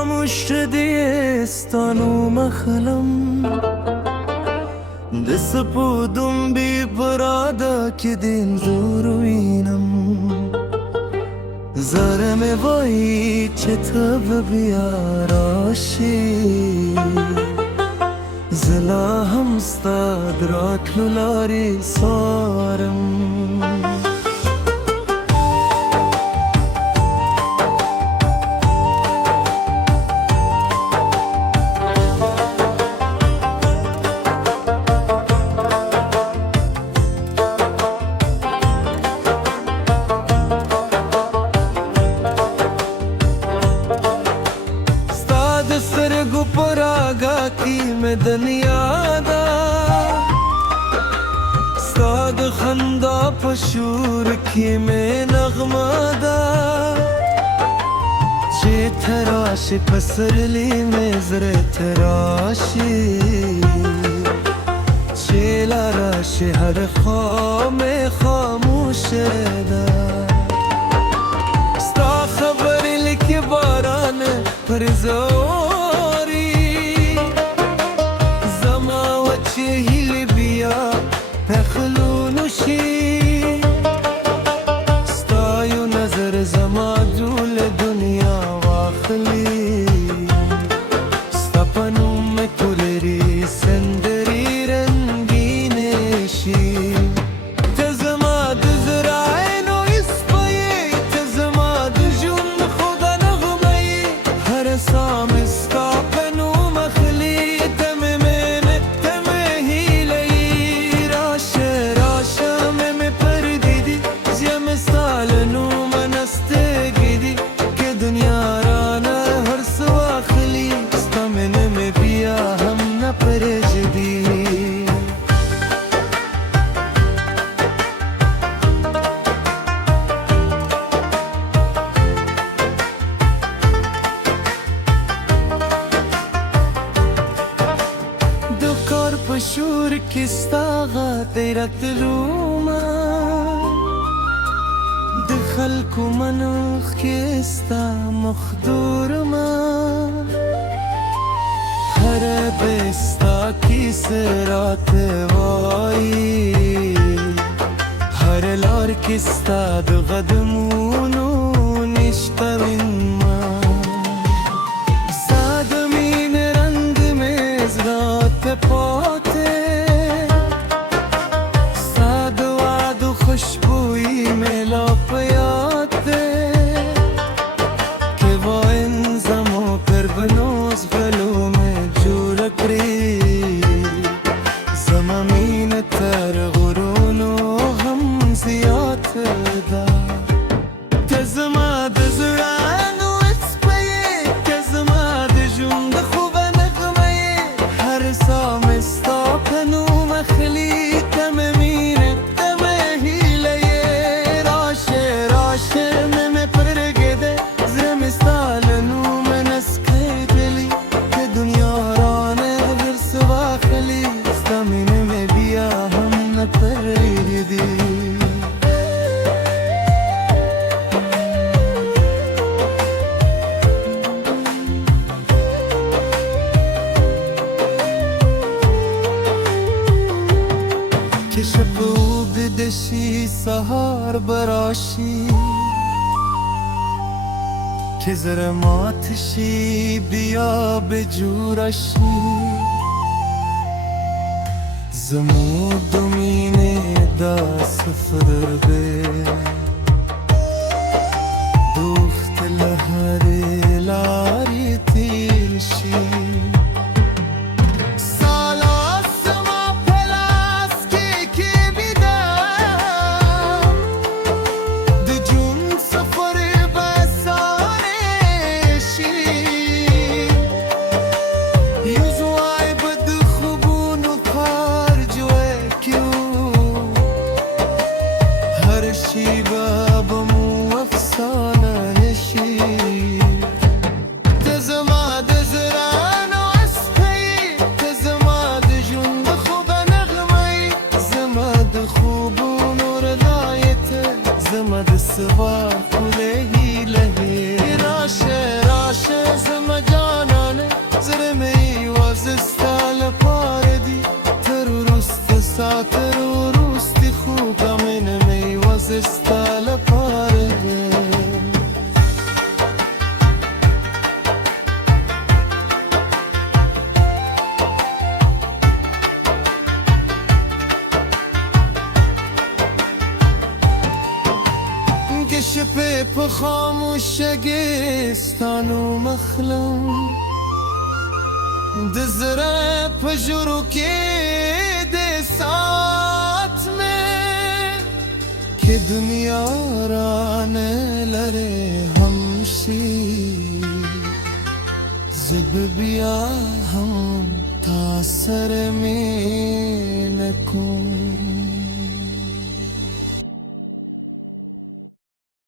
خاموش دیستانو مخلم دس پودم بی برادا که دین زوروینم زرم وای چه تب بیاراشی زلا همستاد راکلو لاری سارم सरगु परागा की में दुनिया दा साद खंदा पशूर की में नगमा दा चे थराश पसरली में जरे थराशी चे लाराश हर ख्वाह में खामोश दा स्ता खबर लिख बारान पर ستایو نظر زما جول دنیا واخلی ستپنو میں تلری سندری رنگینشی تزما دزرائنو اس پئی تزما دجون خدا نغمئی ہر سام ستپنو مخلی पशूर किस्ता तेरा तलूमा दखल को मनख किस्ता मखदूर मा हर बेस्ता की सरात वाई हर लार किस्ता दगदमूनो निश्तमिन मा सादमीन रंग में ज़रात पा खुशबुई में लौपयाते कि वो इन ज़मों पर बनोज़ गलों में जो रकड़ी ज़मीन तर गुरूनो हम ज़ियात दा तज़मा दज़रानो इस पये तज़मा दजुंद खुब नगमये हर सा मिस्तापनु मखली तममीन شبو بدشی سهار براشی که زرماتشی بیا بجورشی زمود دومینه دا سفر به دوخت لهر لاری تیرشی سوا كله لهي راشه راشه زمجا خاموشگستان و مخلم دزره پجرو که ده سات میں که دنیا ران لره همشی زب بیا هم تاثر میں نکن